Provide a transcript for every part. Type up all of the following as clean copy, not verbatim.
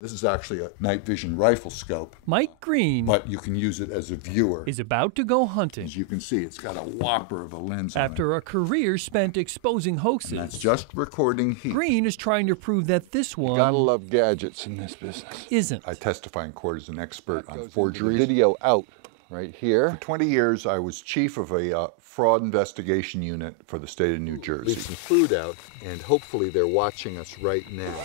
This is actually a night vision rifle scope. Mike Green, but you can use it as a viewer. is about to go hunting. As you can see, it's got a whopper of a lens on it. After a career spent exposing hoaxes, And that's just recording heat. Green is trying to prove that this one Gotta love gadgets in this business. isn't. I testify in court as an expert on forgeries. Video out right here. For 20 years, I was chief of a fraud investigation unit for the state of New Jersey. Leave some food out, and hopefully they're watching us right now.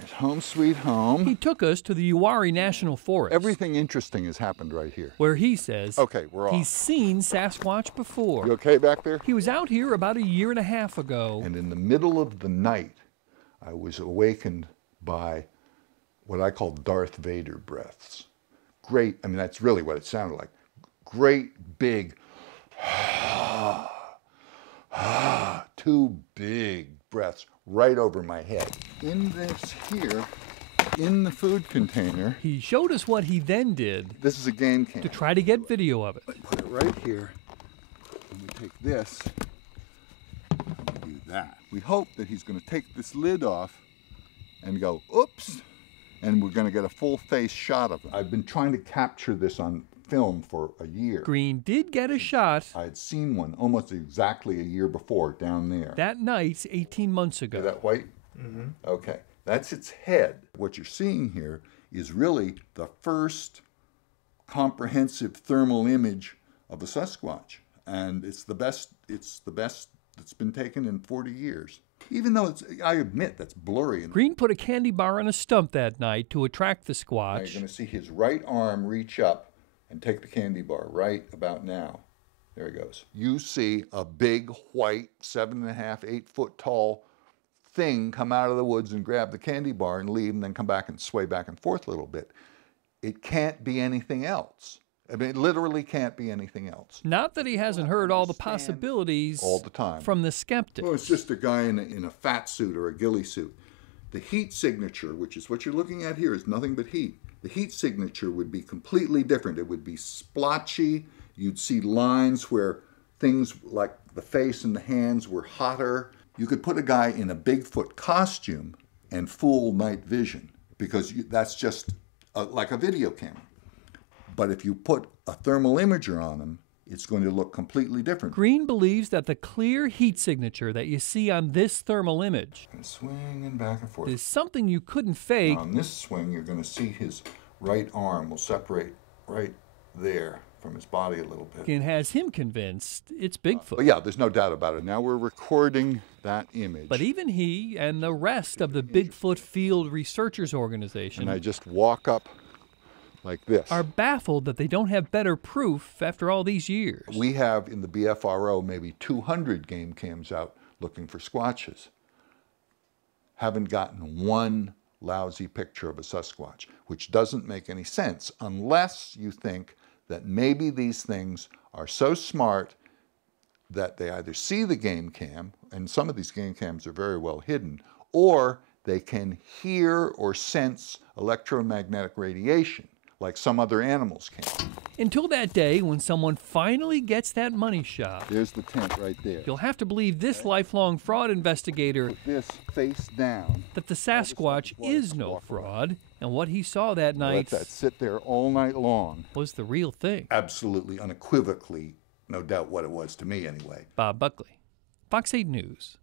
It's home sweet home. He took us to the Uwharrie National Forest. Everything interesting has happened right here. Where he says okay, we're off. He's seen Sasquatch before. You okay back there? He was out here about a year and a half ago. And in the middle of the night, I was awakened by what I call Darth Vader breaths. Great, I mean, that's really what it sounded like. Great big, two big breaths right over my head. In this here, in the food container. He showed us what he then did. This is a game cam. To try to get video of it. Put it right here, and we take this, and we do that. We hope that he's going to take this lid off and go, oops, and we're going to get a full face shot of him. I've been trying to capture this on film for a year. Green did get a shot. I had seen one almost exactly a year before down there. That night, 18 months ago. Is that white? Mm-hmm. Okay, that's its head. What you're seeing here is really the first comprehensive thermal image of a Sasquatch, and it's the best that's been taken in 40 years. Even though I admit that's blurry. Green put a candy bar on a stump that night to attract the Squatch. Now you're going to see his right arm reach up and take the candy bar right about now. There he goes. You see a big white 7.5, 8 foot tall thing come out of the woods and grab the candy bar and leave and then come back and sway back and forth a little bit. It can't be anything else. I mean, it literally can't be anything else. Not that he hasn't heard all the possibilities all the time from the skeptics. Well, it's just a guy in a fat suit or a ghillie suit. The heat signature, which is what you're looking at here, is nothing but heat. The heat signature would be completely different. It would be splotchy. You'd see lines where things like the face and the hands were hotter. You could put a guy in a Bigfoot costume and fool night vision because that's just like a video camera. But if you put a thermal imager on him, it's going to look completely different. Green believes that the clear heat signature that you see on this thermal image and swinging back and forth is something you couldn't fake. Now on this swing, you're going to see his right arm will separate right there from his body a little bit. And has him convinced it's Bigfoot. But yeah, there's no doubt about it. Now we're recording that image. But even he and the rest of the Bigfoot Field Researchers Organization, and I just walk up like this, are baffled that they don't have better proof after all these years. We have in the BFRO maybe 200 game cams out looking for squatches. Haven't gotten one lousy picture of a Sasquatch, which doesn't make any sense unless you think that maybe these things are so smart that they either see the game cam, and some of these game cams are very well hidden, or they can hear or sense electromagnetic radiation like some other animals can. Until that day when someone finally gets that money shot. There's the tent right there. You'll have to believe this lifelong fraud investigator put this face down, that the Sasquatch is no fraud, and what he saw that night let that sit there all night long was the real thing. Absolutely, unequivocally, no doubt what it was to me anyway. Bob Buckley, Fox 8 News.